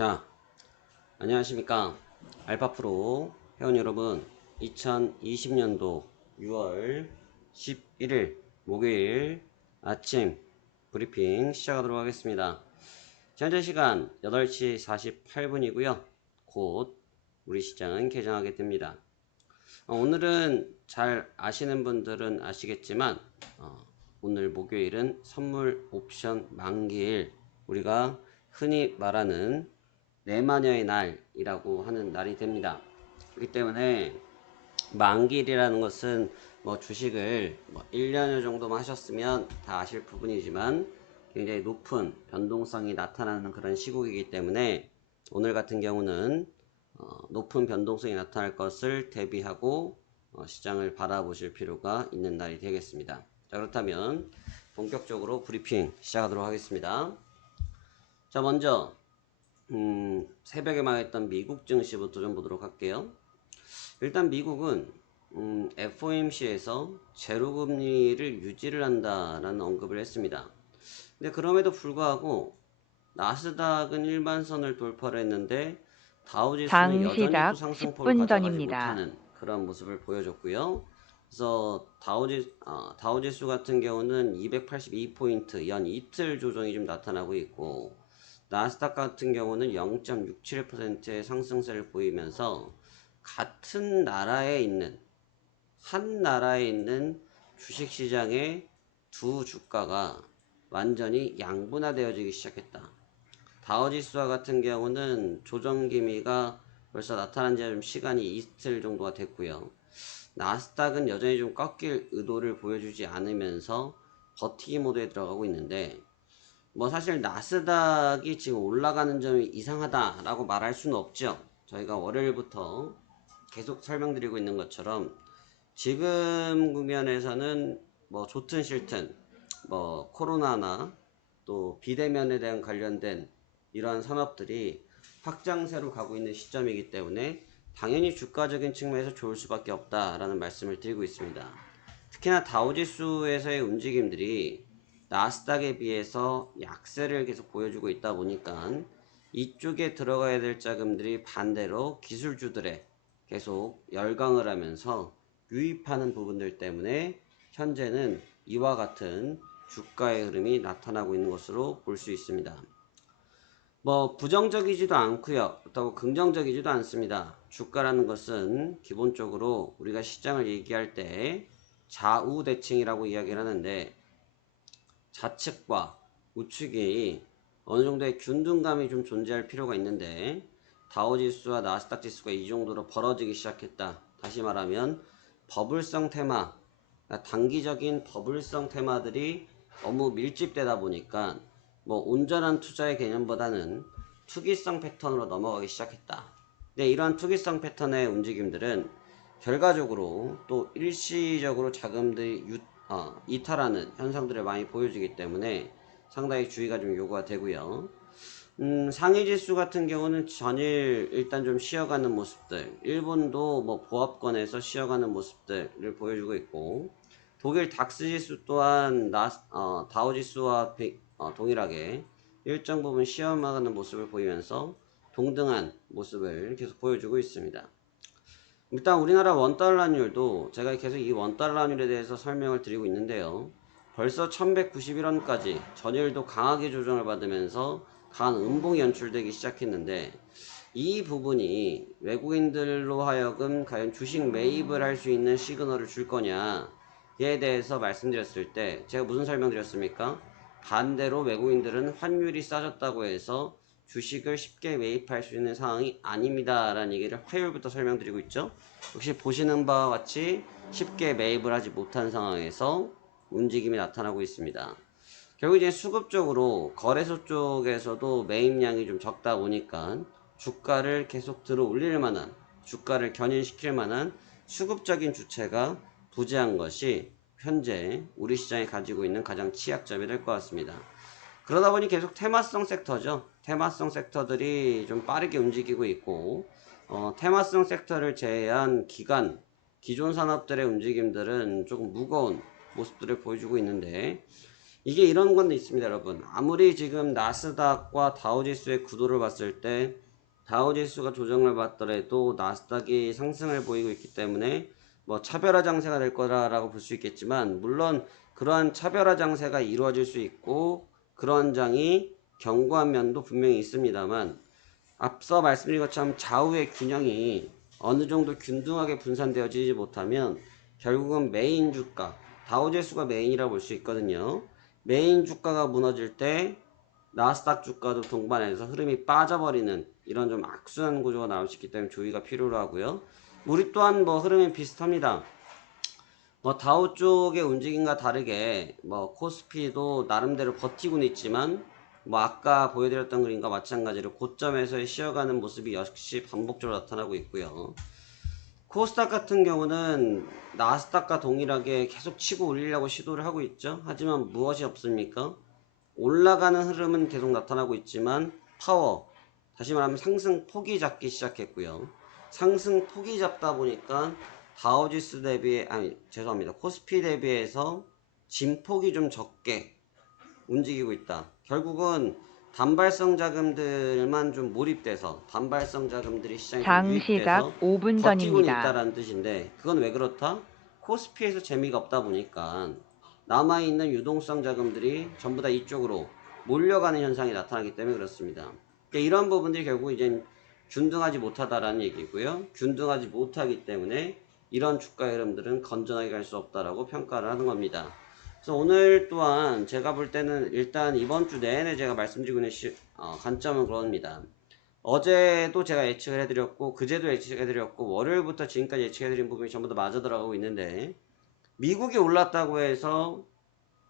자, 안녕하십니까. 알파프로 회원 여러분, 2020년도 6월 11일 목요일 아침 브리핑 시작하도록 하겠습니다. 현재 시간 8시 48분이고요. 곧 우리 시장은 개장하게 됩니다. 오늘은 잘 아시는 분들은 아시겠지만 오늘 목요일은 선물 옵션 만기일, 우리가 흔히 말하는 내마녀의 날이라고 하는 날이 됩니다. 그렇기 때문에 만기일이라는 것은 주식을 1년여 정도만 하셨으면 다 아실 부분이지만 굉장히 높은 변동성이 나타나는 그런 시국이기 때문에 오늘 같은 경우는 높은 변동성이 나타날 것을 대비하고 시장을 바라보실 필요가 있는 날이 되겠습니다. 자, 그렇다면 본격적으로 브리핑 시작하도록 하겠습니다. 자, 먼저 새벽에 망했던 미국 증시부터 좀 보도록 할게요. 일단 미국은 FOMC에서 제로금리를 유지를 한다라는 언급을 했습니다. 근데 그럼에도 불구하고 나스닥은 일반선을 돌파를 했는데 다우지수는 여전히 또 장시작 상승폭을 10분 가져가지 전입니다. 못하는 그런 모습을 보여줬고요. 그래서 다우지수 같은 경우는 282포인트 연 이틀 조정이 좀 나타나고 있고, 나스닥 같은 경우는 0.67%의 상승세를 보이면서 같은 나라에 있는 한 나라에 있는 주식시장의 두 주가가 완전히 양분화되어지기 시작했다. 다우지수와 같은 경우는 조정 기미가 벌써 나타난 지 좀 시간이 이틀 정도가 됐고요. 나스닥은 여전히 좀 꺾일 의도를 보여주지 않으면서 버티기 모드에 들어가고 있는데, 사실 나스닥이 지금 올라가는 점이 이상하다라고 말할 수는 없죠. 저희가 월요일부터 계속 설명드리고 있는 것처럼 지금 국면에서는 좋든 싫든 코로나나 또 비대면에 대한 관련된 이러한 산업들이 확장세로 가고 있는 시점이기 때문에 당연히 주가적인 측면에서 좋을 수밖에 없다라는 말씀을 드리고 있습니다. 특히나 다우지수에서의 움직임들이 나스닥에 비해서 약세를 계속 보여주고 있다 보니까 이쪽에 들어가야 될 자금들이 반대로 기술주들에 계속 열강을 하면서 유입하는 부분들 때문에 현재는 이와 같은 주가의 흐름이 나타나고 있는 것으로 볼 수 있습니다. 부정적이지도 않고요, 그렇다고 긍정적이지도 않습니다. 주가라는 것은 기본적으로 우리가 시장을 얘기할 때 좌우 대칭이라고 이야기를 하는데, 좌측과 우측이 어느 정도의 균등감이 좀 존재할 필요가 있는데, 다우지수와 나스닥 지수가 이 정도로 벌어지기 시작했다. 다시 말하면 버블성 테마, 단기적인 버블성 테마들이 너무 밀집되다 보니까 온전한 투자의 개념보다는 투기성 패턴으로 넘어가기 시작했다. 근데 이러한 투기성 패턴의 움직임들은 결과적으로 또 일시적으로 자금들이 이탈하는 현상들을 많이 보여주기 때문에 상당히 주의가 좀 요구가 되고요. 상해지수 같은 경우는 전일 일단 좀 쉬어가는 모습들, 일본도 보합권에서 쉬어가는 모습들을 보여주고 있고, 독일 닥스지수 또한 다우지수와 동일하게 일정 부분 쉬어가는 모습을 보이면서 동등한 모습을 계속 보여주고 있습니다. 일단 우리나라 원달러율도 제가 계속 이 원달러율에 대해서 설명을 드리고 있는데요. 벌써 1191원까지 전일도 강하게 조정을 받으면서 강한 음봉이 연출되기 시작했는데, 이 부분이 외국인들로 하여금 과연 주식 매입을 할 수 있는 시그널을 줄 거냐에 대해서 말씀드렸을 때 제가 무슨 설명드렸습니까? 반대로 외국인들은 환율이 싸졌다고 해서 주식을 쉽게 매입할 수 있는 상황이 아닙니다 라는 얘기를 화요일부터 설명드리고 있죠. 역시 보시는 바와 같이 쉽게 매입을 하지 못한 상황에서 움직임이 나타나고 있습니다. 결국 이제 수급적으로 거래소 쪽에서도 매입량이 좀 적다 보니까 주가를 계속 들어 올릴 만한, 주가를 견인시킬 만한 수급적인 주체가 부재한 것이 현재 우리 시장이 가지고 있는 가장 취약점이 될 것 같습니다. 그러다 보니 계속 테마성 섹터죠. 테마성 섹터들이 좀 빠르게 움직이고 있고, 테마성 섹터를 제외한 기존 산업들의 움직임들은 조금 무거운 모습들을 보여주고 있는데, 이게 이런 건데 있습니다, 여러분. 아무리 지금 나스닥과 다우지수의 구도를 봤을 때 다우지수가 조정을 받더라도 나스닥이 상승을 보이고 있기 때문에 뭐 차별화 장세가 될 거라고 볼 수 있겠지만, 물론 그러한 차별화 장세가 이루어질 수 있고 그런 장이 견고한 면도 분명히 있습니다만, 앞서 말씀드린 것처럼 좌우의 균형이 어느 정도 균등하게 분산되어지지 못하면 결국은 메인 주가, 다우지수가 메인이라고 볼 수 있거든요. 메인 주가가 무너질 때 나스닥 주가도 동반해서 흐름이 빠져버리는 이런 좀 악순환 구조가 나올 수 있기 때문에 주의가 필요로 하고요. 우리 또한 뭐 흐름이 비슷합니다. 뭐 다우 쪽의 움직임과 다르게 뭐 코스피도 나름대로 버티고는 있지만, 뭐 아까 보여드렸던 그림과 마찬가지로 고점에서의 쉬어가는 모습이 역시 반복적으로 나타나고 있고요. 코스닥 같은 경우는 나스닥과 동일하게 계속 치고 올리려고 시도를 하고 있죠. 하지만 무엇이 없습니까? 올라가는 흐름은 계속 나타나고 있지만 파워, 다시 말하면 상승 폭이 잡기 시작했고요. 상승 폭이 잡다 보니까 다우지수 대비에, 죄송합니다, 코스피 대비해서 진폭이 좀 적게 움직이고 있다. 결국은 단발성 자금들만 좀 몰입돼서, 단발성 자금들이 시장에 좀 유입돼서 장시각 5분 버티고는 전입니다. 있다라는 뜻인데, 그건 왜 그렇다? 코스피에서 재미가 없다 보니까 남아있는 유동성 자금들이 전부 다 이쪽으로 몰려가는 현상이 나타나기 때문에 그렇습니다. 그러니까 이런 부분들이 결국 이제 균등하지 못하다라는 얘기고요. 균등하지 못하기 때문에 이런 주가 흐름들은 건전하게 갈 수 없다라고 평가를 하는 겁니다. 그래서 오늘 또한 제가 볼 때는 일단 이번 주 내내 제가 말씀드리고 있는 관점은 그럽니다. 어제도 제가 예측을 해드렸고, 그제도 예측해드렸고, 월요일부터 지금까지 예측해드린 부분이 전부 다 맞아 들어가고 있는데, 미국이 올랐다고 해서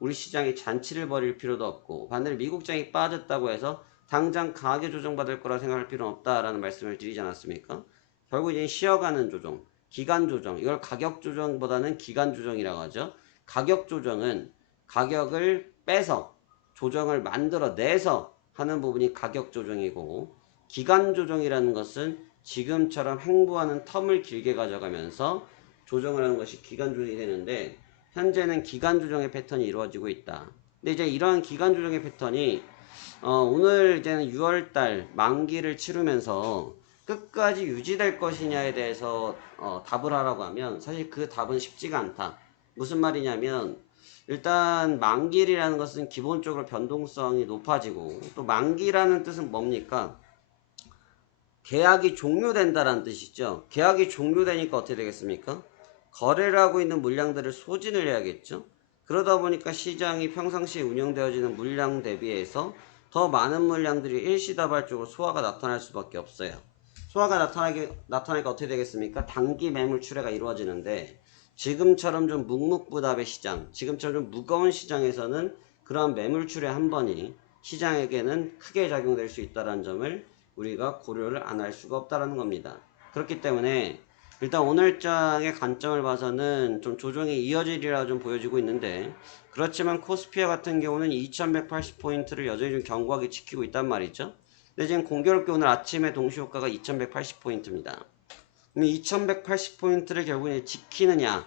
우리 시장이 잔치를 벌일 필요도 없고, 반대로 미국장이 빠졌다고 해서 당장 강하게 조정받을 거라 생각할 필요는 없다라는 말씀을 드리지 않았습니까? 결국 이제 쉬어가는 조정, 기간 조정, 이걸 가격 조정보다는 기간 조정이라고 하죠. 가격 조정은 가격을 빼서 조정을 만들어내서 하는 부분이 가격 조정이고, 기간 조정이라는 것은 지금처럼 횡보하는 텀을 길게 가져가면서 조정을 하는 것이 기간 조정이 되는데, 현재는 기간 조정의 패턴이 이루어지고 있다. 근데 이제 이러한 기간 조정의 패턴이 오늘 이제는 6월달 만기를 치르면서 끝까지 유지될 것이냐에 대해서 답을 하라고 하면 사실 그 답은 쉽지가 않다. 무슨 말이냐면, 일단 만기라는 것은 기본적으로 변동성이 높아지고, 또 만기라는 뜻은 뭡니까? 계약이 종료된다라는 뜻이죠. 계약이 종료되니까 어떻게 되겠습니까? 거래를 하고 있는 물량들을 소진을 해야겠죠. 그러다 보니까 시장이 평상시에 운영되어지는 물량 대비해서 더 많은 물량들이 일시다발적으로 소화가 나타날 수밖에 없어요. 소화가 나타나니까 어떻게 되겠습니까? 단기 매물 출회가 이루어지는데, 지금처럼 좀 묵묵부답의 시장, 지금처럼 좀 무거운 시장에서는 그러한 매물 출회 한 번이 시장에게는 크게 작용될 수 있다는 점을 우리가 고려를 안 할 수가 없다는 겁니다. 그렇기 때문에 일단 오늘장의 관점을 봐서는 좀 조정이 이어지리라 좀 보여지고 있는데, 그렇지만 코스피와 같은 경우는 2180포인트를 여전히 좀 견고하게 지키고 있단 말이죠. 근데 지금 공교롭게 오늘 아침에 동시효과가 2180포인트입니다. 2180포인트를 결국에 지키느냐,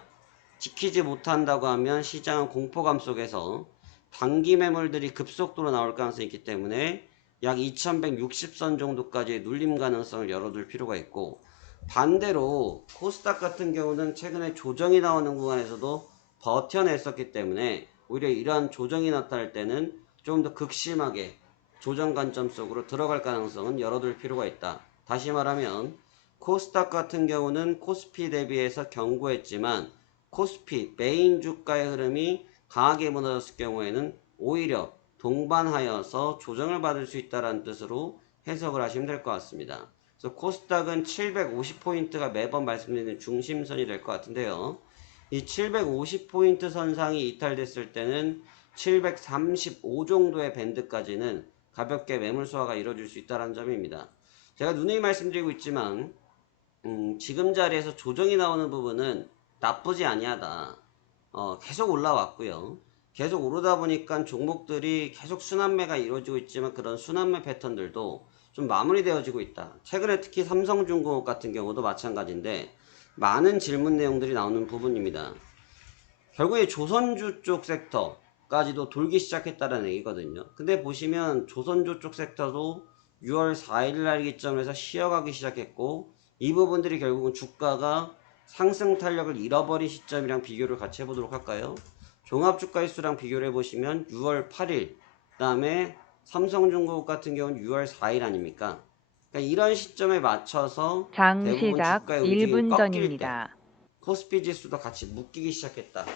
지키지 못한다고 하면 시장은 공포감 속에서 단기 매물들이 급속도로 나올 가능성이 있기 때문에 약 2160선 정도까지의 눌림 가능성을 열어둘 필요가 있고, 반대로 코스닥 같은 경우는 최근에 조정이 나오는 구간에서도 버텨냈었기 때문에 오히려 이러한 조정이 나타날 때는 좀 더 극심하게 조정 관점 속으로 들어갈 가능성은 열어둘 필요가 있다. 다시 말하면 코스닥 같은 경우는 코스피 대비해서 견고했지만 코스피 메인 주가의 흐름이 강하게 무너졌을 경우에는 오히려 동반하여서 조정을 받을 수 있다는 뜻으로 해석을 하시면 될 것 같습니다. 그래서 코스닥은 750포인트가 매번 말씀드리는 중심선이 될 것 같은데요. 이 750포인트 선상이 이탈됐을 때는 735 정도의 밴드까지는 가볍게 매물 소화가 이루어질 수 있다는 점입니다. 제가 누누이 말씀드리고 있지만 지금 자리에서 조정이 나오는 부분은 나쁘지 아니하다. 계속 올라왔고요. 계속 오르다 보니까 종목들이 계속 순환매가 이루어지고 있지만 그런 순환매 패턴들도 좀 마무리되어지고 있다. 최근에 특히 삼성중공업 같은 경우도 마찬가지인데 많은 질문 내용들이 나오는 부분입니다. 결국에 조선주 쪽 섹터, 까지도 돌기 시작했다는 얘기거든요. 근데 보시면 조선주 쪽 섹터도 6월 4일 날 기점에서 쉬어가기 시작했고, 이 부분들이 결국은 주가가 상승 탄력을 잃어버린 시점이랑 비교를 같이 해보도록 할까요? 종합주가지수랑 비교를 해보시면 6월 8일, 그 다음에 삼성중공업 같은 경우는 6월 4일 아닙니까? 그러니까 이런 시점에 맞춰서 장 대부분 시작 주가의 움직임이 1분 꺾일 때 전입니다. 코스피 지수도 같이 묶이기 시작했다.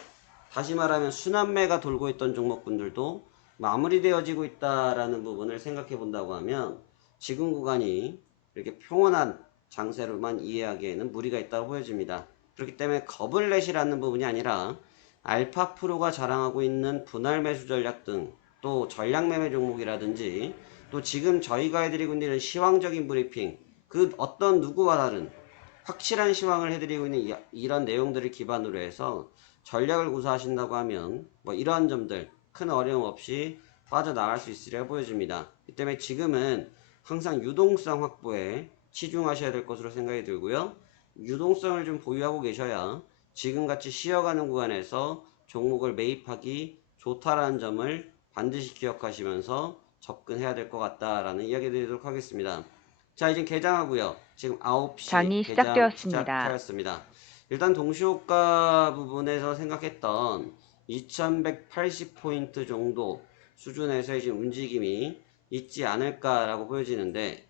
다시 말하면 순환매가 돌고 있던 종목군들도 마무리되어지고 있다라는 부분을 생각해 본다고 하면 지금 구간이 이렇게 평온한 장세로만 이해하기에는 무리가 있다고 보여집니다. 그렇기 때문에 겁을 내시라는 부분이 아니라 알파 프로가 자랑하고 있는 분할 매수 전략 등 또 전략 매매 종목이라든지 또 지금 저희가 해드리고 있는 시황적인 브리핑, 그 어떤 누구와 다른 확실한 시황을 해드리고 있는 이런 내용들을 기반으로 해서 전략을 구사하신다고 하면 뭐 이러한 점들 큰 어려움 없이 빠져나갈 수 있으리라 보여집니다. 이 때문에 지금은 항상 유동성 확보에 치중하셔야 될 것으로 생각이 들고요. 유동성을 좀 보유하고 계셔야 지금같이 쉬어가는 구간에서 종목을 매입하기 좋다라는 점을 반드시 기억하시면서 접근해야 될 것 같다라는 이야기 드리도록 하겠습니다. 자, 이제 개장하고요. 지금 9시 장이 개장 시작되었습니다. 시작하였습니다. 일단 동시호가 부분에서 생각했던 2180포인트 정도 수준에서의 지금 움직임이 있지 않을까라고 보여지는데,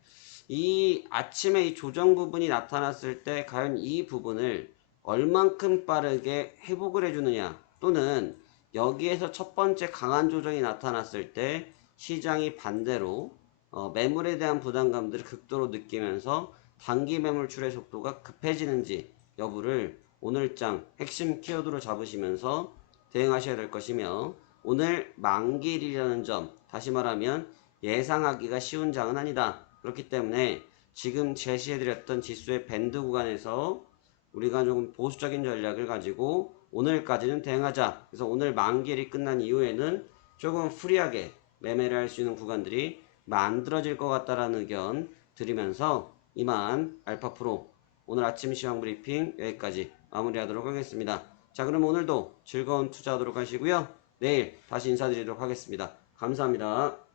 이 아침에 이 조정 부분이 나타났을 때 과연 이 부분을 얼만큼 빠르게 회복을 해주느냐, 또는 여기에서 첫 번째 강한 조정이 나타났을 때 시장이 반대로 매물에 대한 부담감들을 극도로 느끼면서 단기 매물 출회 속도가 급해지는지 여부를 오늘장 핵심 키워드로 잡으시면서 대응하셔야 될 것이며, 오늘 만기일이라는 점, 다시 말하면 예상하기가 쉬운 장은 아니다. 그렇기 때문에 지금 제시해드렸던 지수의 밴드 구간에서 우리가 조금 보수적인 전략을 가지고 오늘까지는 대응하자. 그래서 오늘 만기일이 끝난 이후에는 조금 프리하게 매매를 할 수 있는 구간들이 만들어질 것 같다라는 의견 드리면서 이만 알파프로 오늘 아침 시황 브리핑 여기까지 마무리하도록 하겠습니다. 자, 그럼 오늘도 즐거운 투자하도록 하시고요. 내일 다시 인사드리도록 하겠습니다. 감사합니다.